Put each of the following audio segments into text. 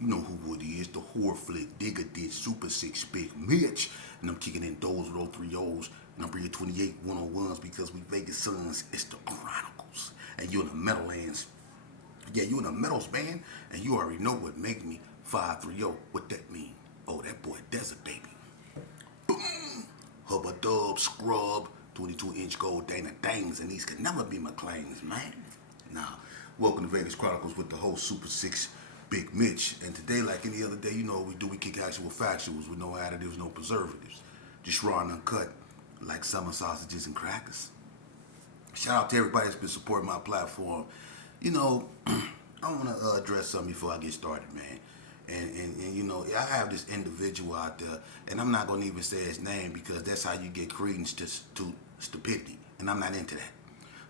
You know who it is, the whore flick, digger ditch, super six, big Mitch. And I'm kicking in those with those three O's. And I'm bringing 28 one-on-ones because we Vegas Suns. It's the Chronicles. And you're in the Meadowlands. Yeah, you in the Metals, man. And you already know what make me 530. What that mean? Oh, that boy Desert, baby. Boom! Hubba dub, scrub, 22-inch gold Dana Dangs. And these can never be my claims, man. Now, welcome to Vegas Chronicles with the host Super Six, Big Mitch. And today, like any other day, you know what we kick actual factuals with no additives, no preservatives. Just raw and uncut, like summer sausages and crackers. Shout out to everybody that's been supporting my platform. You know, I want to address something before I get started, man. And you know, I have this individual out there, and I'm not going to even say his name because that's how you get credence to stupidity, and I'm not into that.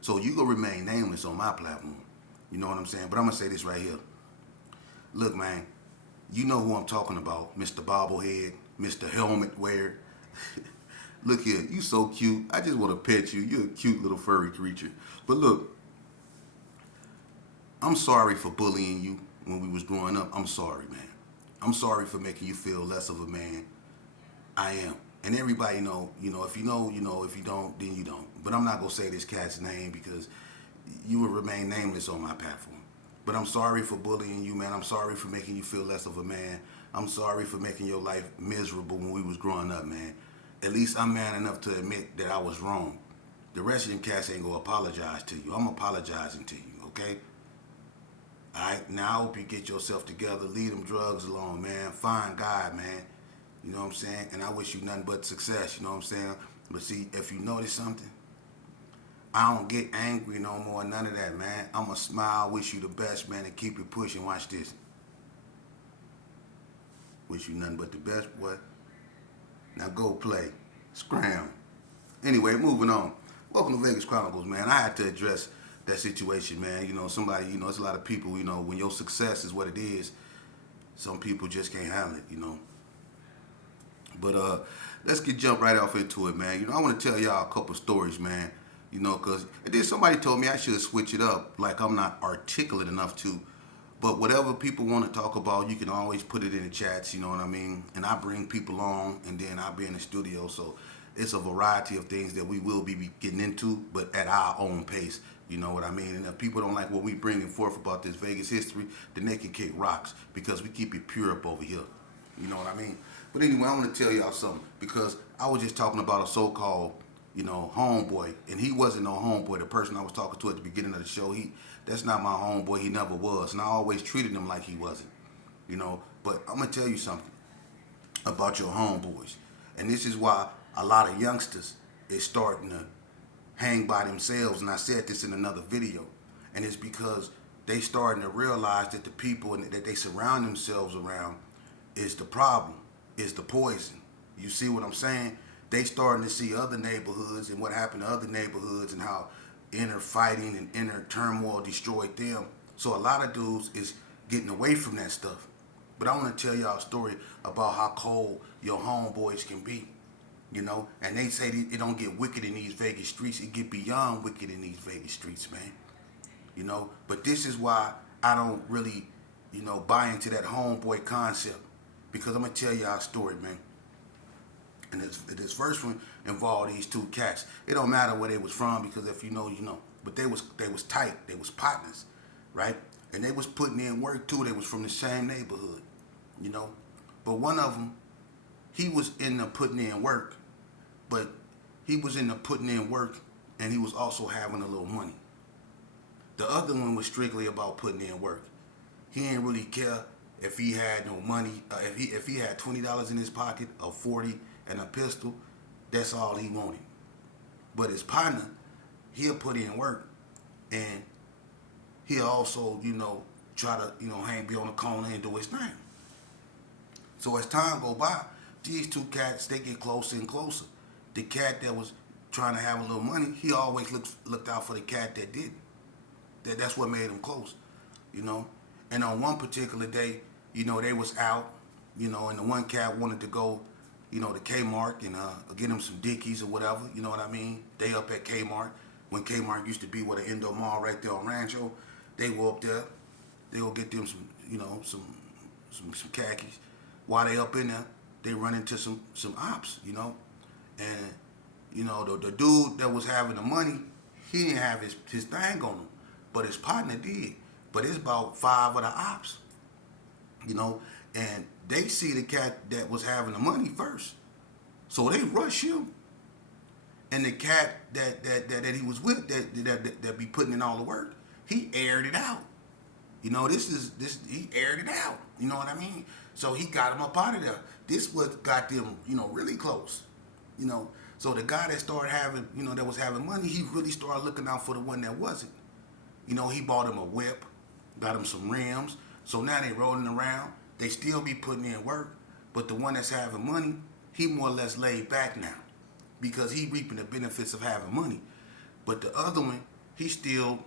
So you going to remain nameless on my platform. You know what I'm saying? But I'm going to say this right here. Look, man, you know who I'm talking about, Mr. Bobblehead, Mr. Helmet Wear. Look here, you so cute. I just want to pet you. You're a cute little furry creature. But look, I'm sorry for bullying you when we was growing up. I'm sorry, man. I'm sorry for making you feel less of a man. I am. And everybody know, if you know, you know, if you don't, then you don't. But I'm not going to say this cat's name because you will remain nameless on my platform. But I'm sorry for bullying you, man. I'm sorry for making you feel less of a man. I'm sorry for making your life miserable when we was growing up, man. At least I'm man enough to admit that I was wrong. The rest of them cats ain't gonna apologize to you. I'm apologizing to you, okay? Alright, now I hope you get yourself together, leave them drugs alone, man. Find God, man. You know what I'm saying? And I wish you nothing but success, you know what I'm saying? But see, if you notice something, I don't get angry no more, none of that, man. I'ma smile, wish you the best, man, and keep it pushing. Watch this. Wish you nothing but the best, boy. Now go play. Scram. Anyway, moving on. Welcome to Vegas Chronicles, man. I had to address that situation, man. You know, somebody, it's a lot of people, when your success is what it is, some people just can't handle it, But let's jump right off into it, man. I want to tell y'all a couple stories, man. Because then somebody told me I should switch it up, like I'm not articulate enough to. But whatever people want to talk about, you can always put it in the chats, you know what I mean? And I bring people on, and then I'll be in the studio. So it's a variety of things that we will be getting into, but at our own pace, you know what I mean? And if people don't like what we bringing forth about this Vegas history, then they can kick rocks because we keep it pure up over here. You know what I mean? But anyway, I want to tell y'all something because I was just talking about a so-called homeboy, and he wasn't no homeboy. The person I was talking to at the beginning of the show, that's not my homeboy. He never was, and I always treated him like he wasn't, But I'm gonna tell you something about your homeboys, and this is why a lot of youngsters is starting to hang by themselves. And I said this in another video, and it's because they starting to realize that the people that they surround themselves around is the problem, is the poison. You see what I'm saying? They starting to see other neighborhoods and what happened to other neighborhoods and how inner fighting and inner turmoil destroyed them. So a lot of dudes is getting away from that stuff. But I want to tell y'all a story about how cold your homeboys can be, And they say it don't get wicked in these Vegas streets. It get beyond wicked in these Vegas streets, man. But this is why I don't really, buy into that homeboy concept. Because I'm going to tell y'all a story, man. And this first one involved these two cats. It don't matter where they was from because if you know, you know. But they was tight. They was partners, right? And they was putting in work too. They was from the same neighborhood, But one of them, he was in the putting in work, but he was in the putting in work, and he was also having a little money. The other one was strictly about putting in work. He didn't really care if he had no money. If he had $20 in his pocket, or 40, and a pistol, that's all he wanted. But his partner, he'll put in work, and he'll also, try to, be on the corner and do his thing. So as time go by, these two cats, they get closer and closer. The cat that was trying to have a little money, he always looked out for the cat that didn't. That's what made them close, And on one particular day, they was out, and the one cat wanted to go, to Kmart and get him some Dickies or whatever, you know what I mean? They up at Kmart, when Kmart used to be with an Indo Mall right there on Rancho. They go up there, they go get them some, some some khakis. While they up in there, they run into some ops, you know, and you know the dude that was having the money, he didn't have his thing on him, but his partner did. But it's about 5 of the ops, you know, and they see the cat that was having the money first, so they rush him. And the cat that he was with that be putting in all the work, he aired it out. You know, he aired it out. You know what I mean? So he got him up out of there. This what got them, you know, really close. You know, so the guy that started having, you know, that was having money, he really started looking out for the one that wasn't. You know, he bought him a whip, got him some rims. So now they rolling around. They still be putting in work, but the one that's having money, he more or less laid back now, because he reaping the benefits of having money. But the other one, he still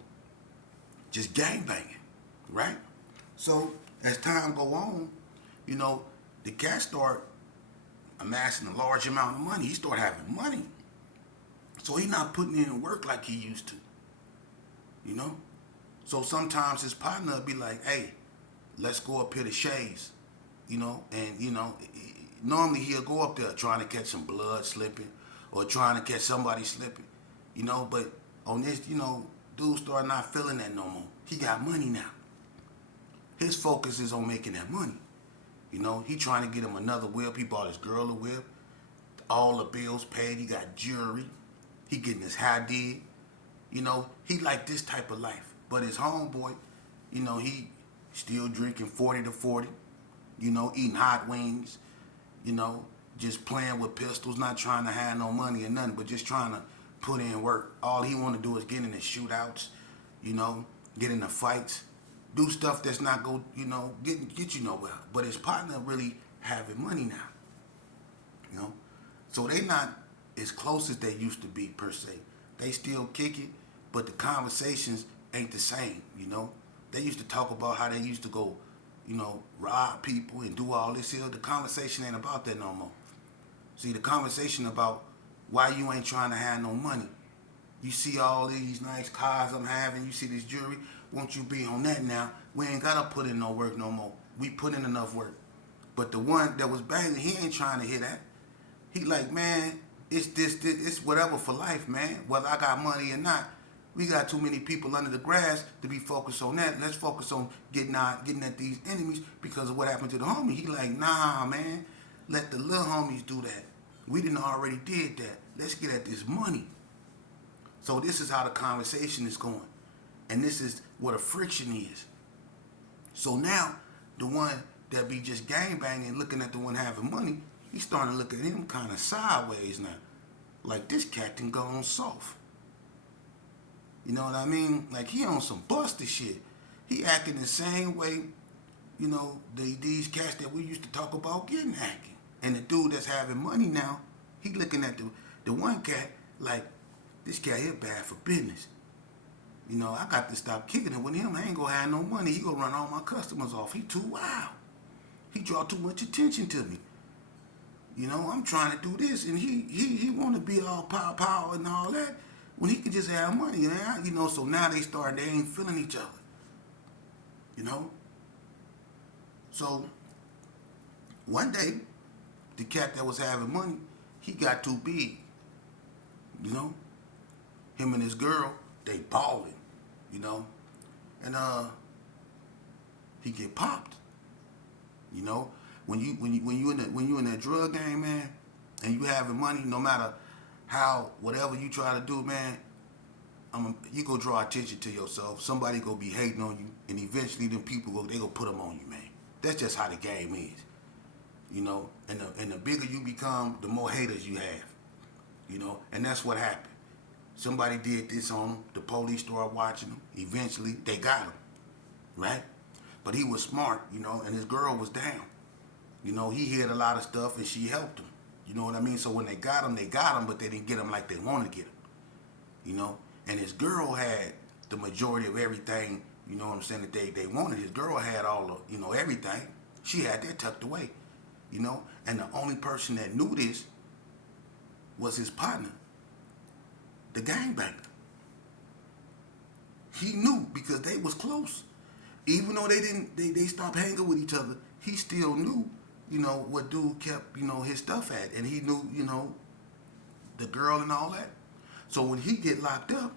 just gang banging, right? So as time go on, you know, the cat start amassing a large amount of money. He start having money. So he not putting in work like he used to, you know? So sometimes his partner will be like, hey, let's go up here to Shays, you know? And, you know, normally he'll go up there trying to catch some blood slipping or trying to catch somebody slipping, you know? But on this, you know, dude start not feeling that no more. He got money now. His focus is on making that money. You know, he trying to get him another whip. He bought his girl a whip. All the bills paid. He got jewelry. He getting his hair did. You know, he like this type of life. But his homeboy, you know, he still drinking 40 to 40. You know, eating hot wings. You know, just playing with pistols, not trying to have no money or nothing, but just trying to put in work. All he want to do is get in the shootouts, you know, get in the fights, do stuff that's not go, you know, get you nowhere. But his partner really having money now, you know. So they not as close as they used to be per se. They still kick it, but the conversations ain't the same, you know. They used to talk about how they used to go, you know, rob people and do all this here. The conversation ain't about that no more. See, the conversation about why you ain't trying to have no money. You see all these nice cars I'm having, you see this jewelry, won't you be on that now? We ain't gotta put in no work no more. We put in enough work. But the one that was banging, he ain't trying to hear that. He like, man, it's it's whatever for life, man. Whether I got money or not. We got too many people under the grass to be focused on that. Let's focus on getting at these enemies because of what happened to the homie. He like, nah, man. Let the little homies do that. We done already did that. Let's get at this money. So this is how the conversation is going. And this is what a friction is. So now, the one that be just gangbanging, looking at the one having money, he's starting to look at him kind of sideways now. Like, this cat done gone soft. You know what I mean? Like, he on some buster shit. He acting the same way, you know, these cats that we used to talk about getting acting. And the dude that's having money now, he looking at the one cat like, this cat here bad for business. You know, I got to stop kicking it with him. I ain't gonna have no money. He gonna run all my customers off. He too wild. He draw too much attention to me. You know, I'm trying to do this, and he want to be all power and all that when he can just have money. Man. You know, so now they ain't feeling each other. You know. So one day, the cat that was having money, he got too big. You know, him and his girl, they balling. You know, and he get popped. You know, when you in that drug game, man, and you having money, no matter how whatever you try to do, man, you go draw attention to yourself. Somebody go be hating on you, and eventually them people they go put them on you, man. That's just how the game is. You know, and the bigger you become, the more haters you have. You know, and that's what happened. Somebody did this on him. The police started watching him. Eventually, they got him, right? But he was smart, you know, and his girl was down. You know, he hid a lot of stuff, and she helped him. You know what I mean? So when they got him, but they didn't get him like they wanted to get him. You know, and his girl had the majority of everything, you know what I'm saying, that they wanted. His girl had all of, you know, everything. She had that tucked away, you know, and the only person that knew this was his partner, the gangbanger. He knew because they was close. Even though they stopped hanging with each other, he still knew, what dude kept, his stuff at. And he knew, the girl and all that. So when he get locked up,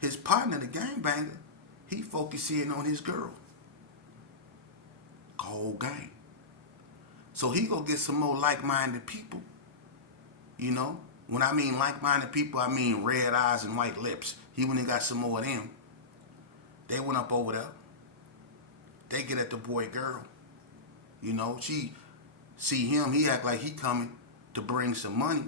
his partner, the gangbanger, he focusing on his girl. Whole gang. So he go get some more like-minded people, When I mean like-minded people, I mean red eyes and white lips. He went and got some more of them. They went up over there. They get at the boy girl. She see him. He act like he coming to bring some money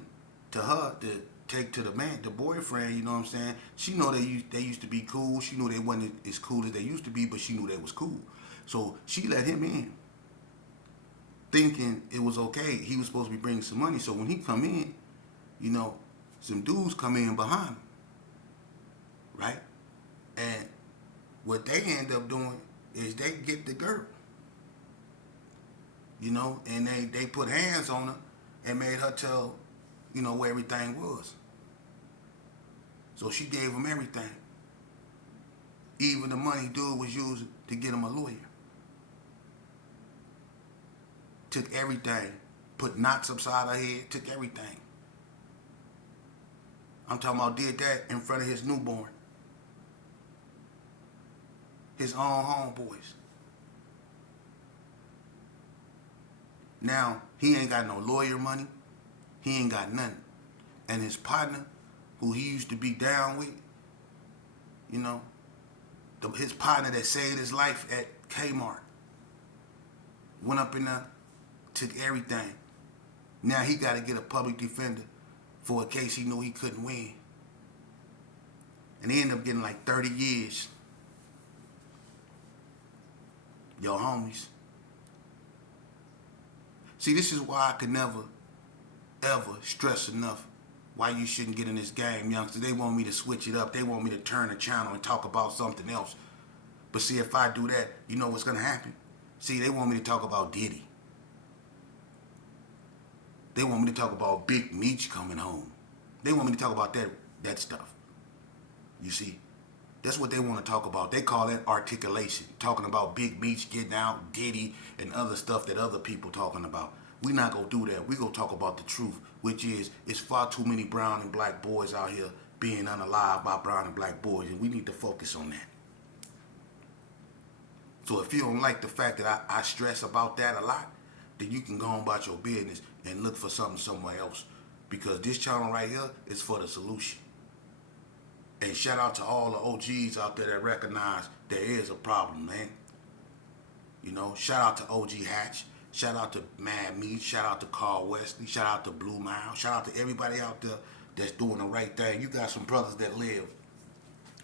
to her to take to the boyfriend. You know what I'm saying? She know they used to be cool. She knew they wasn't as cool as they used to be, but she knew they was cool. So she let him in, thinking it was okay. He was supposed to be bringing some money. So when he come in, some dudes come in behind him, right? And what they end up doing is they get the girl, and they put hands on her and made her tell, where everything was. So she gave him everything. Even the money dude was using to get him a lawyer. Took everything. Put knots upside her head. Took everything. I'm talking about did that in front of his newborn. His own homeboys. Now, he ain't got no lawyer money. He ain't got nothing. And his partner, who he used to be down with, his partner that saved his life at Kmart, went up in there, took everything. Now he got to get a public defender for a case he knew he couldn't win. And he ended up getting like 30 years. Yo, homies. See, this is why I could never, ever stress enough why you shouldn't get in this game, youngsters. They want me to switch it up. They want me to turn the channel and talk about something else. But see, if I do that, you know what's going to happen? See, they want me to talk about Diddy. They want me to talk about Big Meech coming home. They want me to talk about that stuff. You see? That's what they want to talk about. They call that articulation. Talking about Big Meech getting out, Diddy, and other stuff that other people talking about. We not going to do that. We going to talk about the truth, which is it's far too many brown and black boys out here being unalived by brown and black boys, and we need to focus on that. So if you don't like the fact that I stress about that a lot, then you can go on about your business and look for something somewhere else. Because this channel right here is for the solution. And shout out to all the OGs out there that recognize there is a problem, man. Shout out to OG Hatch. Shout out to Mad Meat. Shout out to Carl Wesley. Shout out to Blue Mile. Shout out to everybody out there that's doing the right thing. You got some brothers that live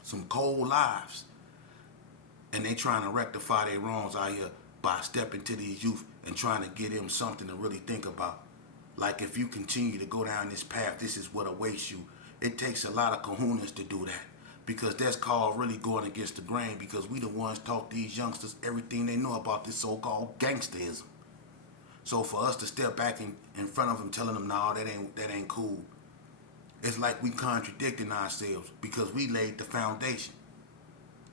some cold lives. And they trying to rectify their wrongs out here by stepping to these youth and trying to get them something to really think about. Like if you continue to go down this path, this is what awaits you. It takes a lot of kahunas to do that. Because that's called really going against the grain. Because we the ones taught these youngsters everything they know about this so-called gangsterism. So for us to step back in front of them telling them, no, that ain't cool. It's like we contradicting ourselves because we laid the foundation.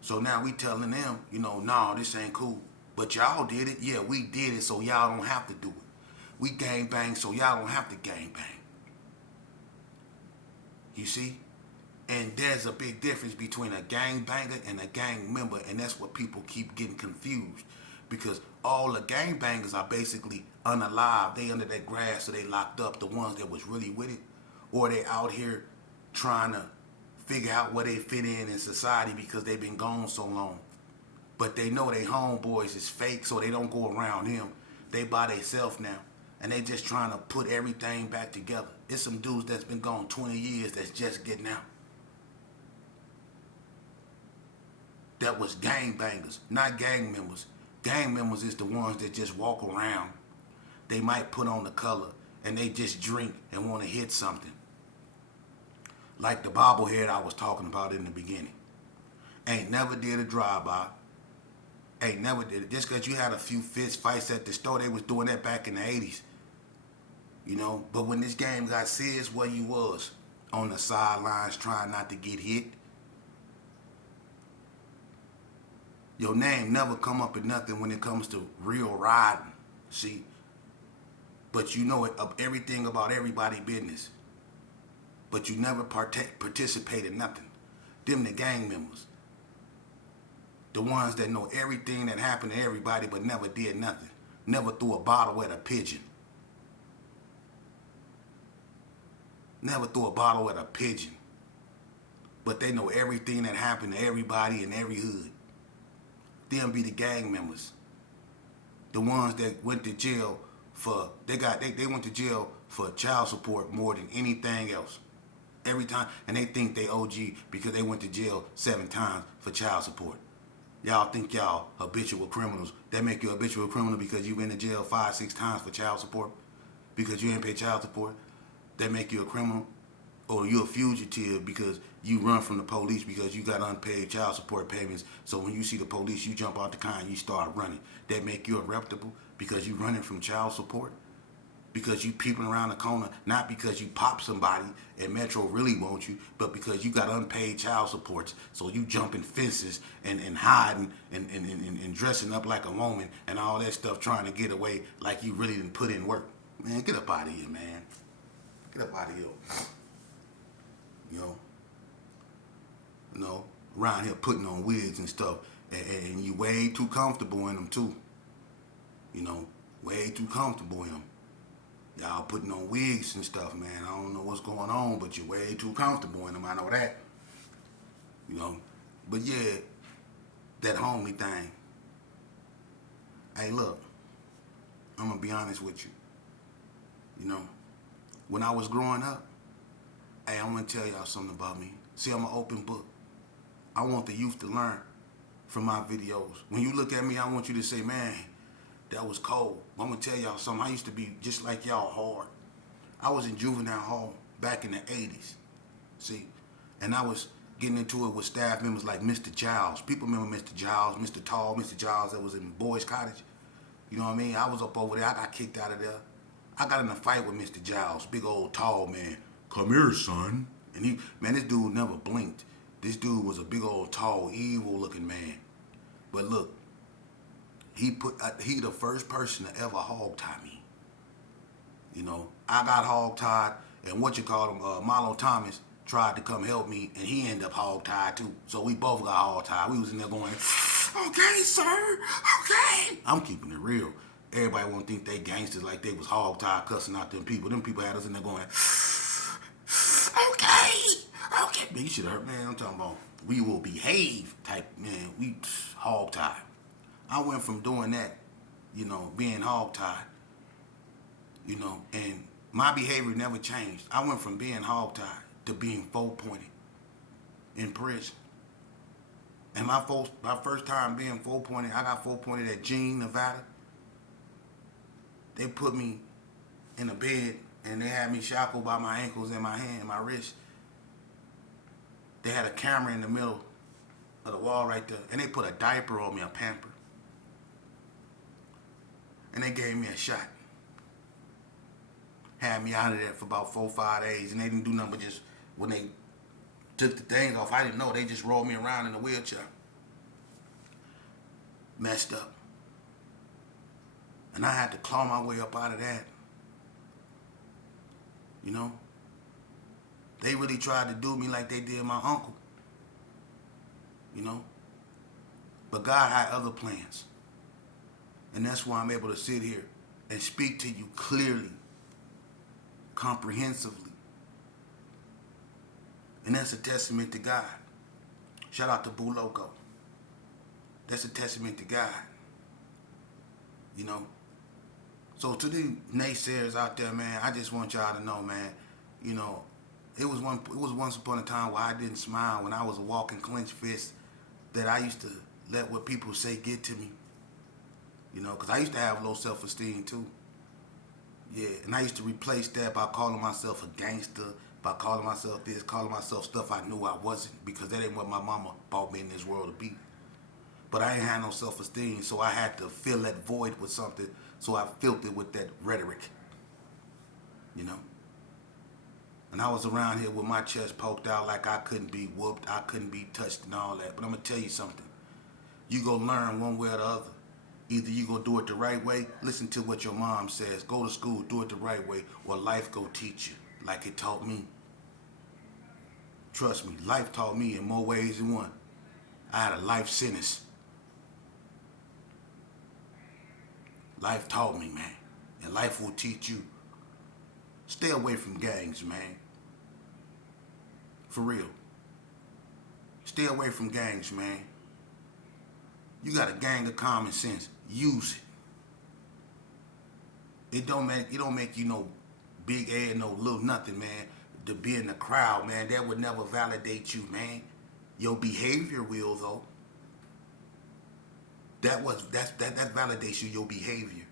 So now we telling them, no, this ain't cool. But y'all did it. Yeah, we did it so y'all don't have to do it. We gang bang so y'all don't have to gang bang. You see? And there's a big difference between a gang banger and a gang member, and that's what people keep getting confused. Because all the gang bangers are basically unalive. They under that grass, so they locked up, the ones that was really with it. Or they out here trying to figure out where they fit in society because they've been gone so long. But they know they homeboys is fake, so they don't go around him. They by themselves now. And they just trying to put everything back together. It's some dudes that's been gone 20 years that's just getting out. That was gang bangers, not gang members. Gang members is the ones that just walk around. They might put on the color and they just drink and want to hit something. Like the bobblehead I was talking about in the beginning. Ain't never did a drive-by. Ain't never did it. Just because you had a few fist fights at the store, they was doing that back in the 80s. But when this game got serious, where you was? On the sidelines trying not to get hit. Your name never come up in nothing when it comes to real riding. See, but you know it of everything about everybody business. But you never participate in nothing. Them the gang members. The ones that know everything that happened to everybody but never did nothing. Never threw a bottle at a pigeon. Never threw a bottle at a pigeon. But they know everything that happened to everybody in every hood. Them be the gang members. The ones that went to jail for they went to jail for child support more than anything else. Every time, and they think they OG because they went to jail 7 times for child support. Y'all think y'all habitual criminals. That make you a habitual criminal because you been to jail 5, 6 times for child support? Because you ain't pay child support? That make you a criminal? Or you a fugitive because you run from the police because you got unpaid child support payments. So when you see the police, you jump out the car and you start running. That make you a reputable because you running from child support? Because you peeping around the corner, not because you pop somebody and Metro really wants you, but because you got unpaid child supports. So you jumping fences and hiding and dressing up like a woman and all that stuff trying to get away like you really didn't put in work. Man, get up out of here, man. Get up out of here. You know, around here putting on wigs and stuff. And you way too comfortable in them too. You know, way too comfortable in them. Y'all putting on wigs and stuff, man. I don't know what's going on, but you're way too comfortable in them. I know that. You know. But yeah, that homie thing. Hey, look. I'm going to be honest with you. You know, when I was growing up, hey, I'm going to tell y'all something about me. See, I'm an open book. I want the youth to learn from my videos. When you look at me, I want you to say, man, that was cold. I'm going to tell y'all something. I used to be just like y'all hard. I was in juvenile hall back in the 80s. See? And I was getting into it with staff members like Mr. Giles. People remember Mr. Giles, Mr. Tall, Mr. Giles that was in Boys Cottage. You know what I mean? I was up over there. I got kicked out of there. I got in a fight with Mr. Giles, big old tall man. Come here, son. And this dude never blinked. This dude was a big old tall, evil looking man. But look, he the first person to ever hog tie me. You know, I got hog tied, and Marlo Thomas tried to come help me, and he ended up hog tied too. So we both got hog tied. We was in there going, okay, sir, okay. I'm keeping it real. Everybody won't think they gangsters like they was hog tied cussing out them people. Them people had us in there going, okay. Man, you should have heard, man, I'm talking about we will behave type, man, we hog tied. I went from doing that, you know, being hog-tied, you know, and my behavior never changed. I went from being hog-tied to being four-pointed in prison. And my first time being four-pointed, I got four-pointed at Jean, Nevada. They put me in a bed and they had me shackled by my ankles and my hand, my wrist. They had a camera in the middle of the wall right there, and they put a diaper on me, a pamper. And they gave me a shot. Had me out of there for about 4 or 5 days. And they didn't do nothing but just, when they took the things off, I didn't know. They just rolled me around in a wheelchair. Messed up. And I had to claw my way up out of that. You know? They really tried to do me like they did my uncle. You know? But God had other plans. And that's why I'm able to sit here and speak to you clearly, comprehensively. And that's a testament to God. Shout out to Boo Loco. That's a testament to God. You know? So to the naysayers out there, man, I just want y'all to know, man, you know, it was once upon a time where I didn't smile when I was a walking clenched fist, that I used to let what people say get to me. You know, because I used to have low self-esteem too. Yeah, and I used to replace that by calling myself a gangster, by calling myself this, calling myself stuff I knew I wasn't, because that ain't what my mama brought me in this world to be. But I ain't had no self-esteem, so I had to fill that void with something, so I filled it with that rhetoric. You know? And I was around here with my chest poked out like I couldn't be whooped, I couldn't be touched and all that. But I'm going to tell you something. You go learn one way or the other. Either you go do it the right way, listen to what your mom says, go to school, do it the right way, or life go teach you like it taught me. Trust me, life taught me in more ways than one. I had a life sentence. Life taught me, man. And life will teach you. Stay away from gangs, man. For real. Stay away from gangs, man. You got a gang of common sense. Use it. It don't make you no big head, no little nothing, man. To be in the crowd, man, that would never validate you, man. Your behavior will though. That validates you, your behavior.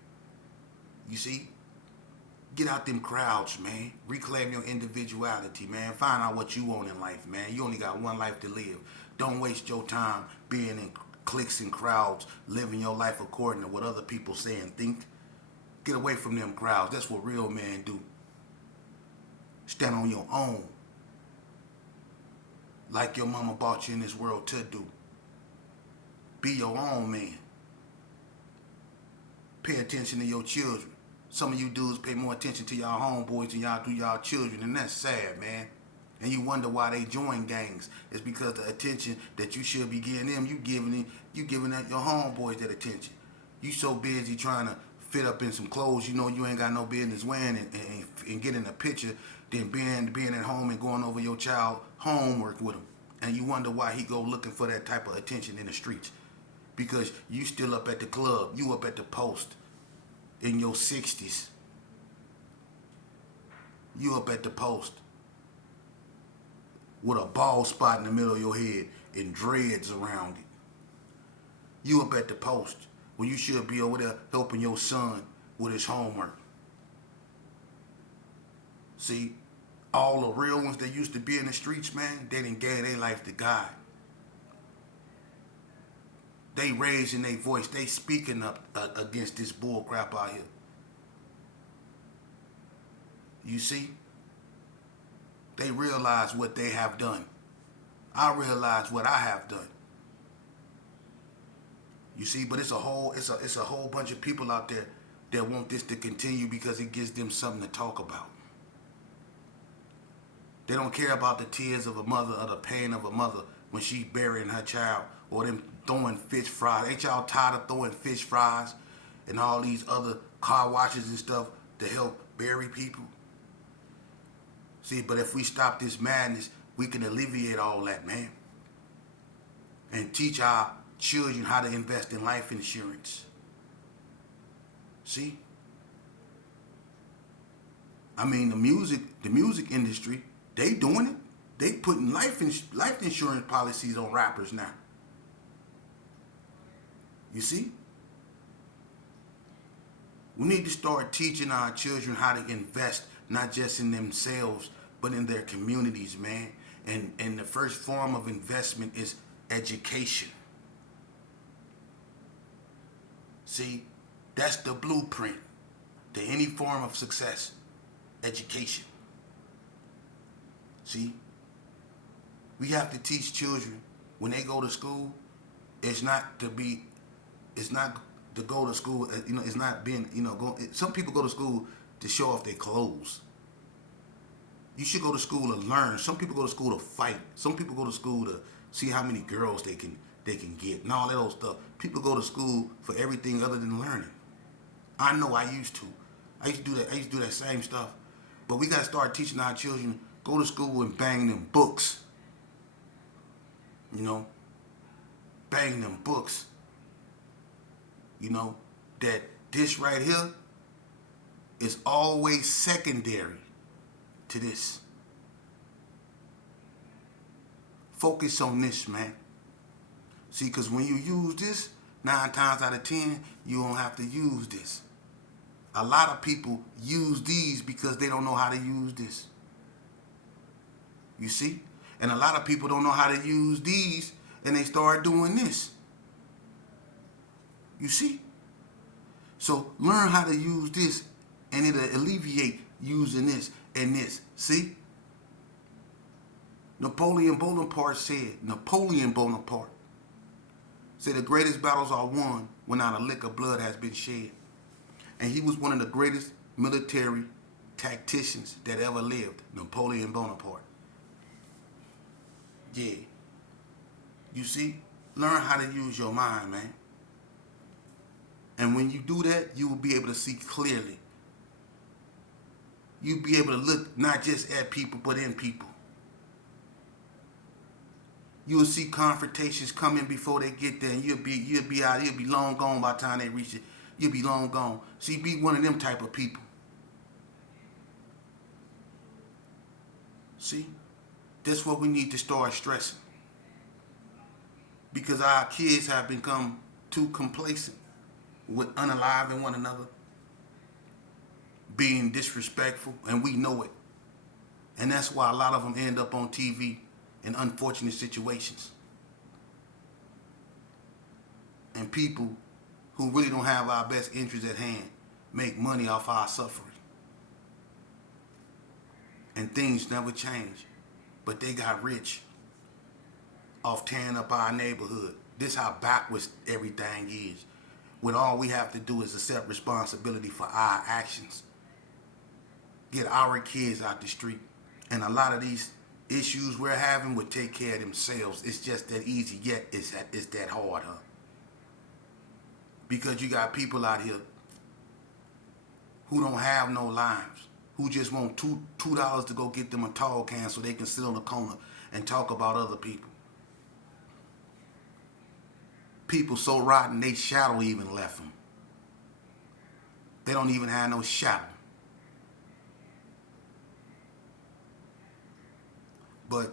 You see? Get out them crowds, man. Reclaim your individuality, man. Find out what you want in life, man. You only got one life to live. Don't waste your time being in cliques and crowds, living your life according to what other people say and think. Get away from them crowds. That's what real men do. Stand on your own. Like your mama brought you in this world to do. Be your own man. Pay attention to your children. Some of you dudes pay more attention to y'all homeboys than y'all do y'all children, and that's sad, man. And you wonder why they join gangs. It's because the attention that you should be giving them, you giving that your homeboys that attention. You so busy trying to fit up in some clothes you know you ain't got no business wearing and get in a picture than being at home and going over your child homework with him. And you wonder why he go looking for that type of attention in the streets. Because you still up at the club, you up at the post in your 60s. You up at the post with a bald spot in the middle of your head and dreads around it. You up at the post when you should be over there helping your son with his homework. See, all the real ones that used to be in the streets, man, they done gave their life to God. They raising their voice. They speaking up against this bull crap out here. You see? They realize what they have done. I realize what I have done. You see, but it's a whole bunch of people out there that want this to continue because it gives them something to talk about. They don't care about the tears of a mother or the pain of a mother when she burying her child or them throwing fish fries. Ain't y'all tired of throwing fish fries and all these other car washes and stuff to help bury people? See, but if we stop this madness, we can alleviate all that, man. And teach our children how to invest in life insurance. See? I mean, the music industry, they doing it. They putting life insurance policies on rappers now. You see? We need to start teaching our children how to invest, not just in themselves, but in their communities, man. And the first form of investment is education. See, that's the blueprint to any form of success. Education. See, we have to teach children when they go to school, it's not to go to school, it's not being, some people go to school to show off their clothes. You should go to school to learn. Some people go to school to fight. Some people go to school to see how many girls they can get and all that old stuff. People go to school for everything other than learning. I know I used to. I used to do that same stuff. But we got to start teaching our children, go to school and bang them books. Bang them books. That this right here is always secondary to this. Focus on this, man. See, because when you use this, 9 times out of 10, you don't have to use this. A lot of people use these because they don't know how to use this. You see? And a lot of people don't know how to use these, and they start doing this. You see? So learn how to use this, and it'll alleviate using this and this. See? Napoleon Bonaparte Say the greatest battles are won when not a lick of blood has been shed. And he was one of the greatest military tacticians that ever lived, Napoleon Bonaparte. Yeah. You see, learn how to use your mind, man. And when you do that, you will be able to see clearly. You'll be able to look not just at people, but in people. You will see confrontations coming before they get there, and you'll be long gone by the time they reach it. You'll be long gone. See, be one of them type of people. See, that's what we need to start stressing. Because our kids have become too complacent with unaliving one another, being disrespectful, and we know it. And that's why a lot of them end up on TV in unfortunate situations. And people who really don't have our best interests at hand make money off our suffering. And things never change. But they got rich off tearing up our neighborhood. This how backwards everything is. When all we have to do is accept responsibility for our actions. Get our kids out the street. And a lot of these issues we're having would take care of themselves. It's just that easy, yet it's that hard, huh? Because you got people out here who don't have no lives, who just want $2 to go get them a tall can so they can sit on the corner and talk about other people. People so rotten, they shadow even left them. They don't even have no shadow.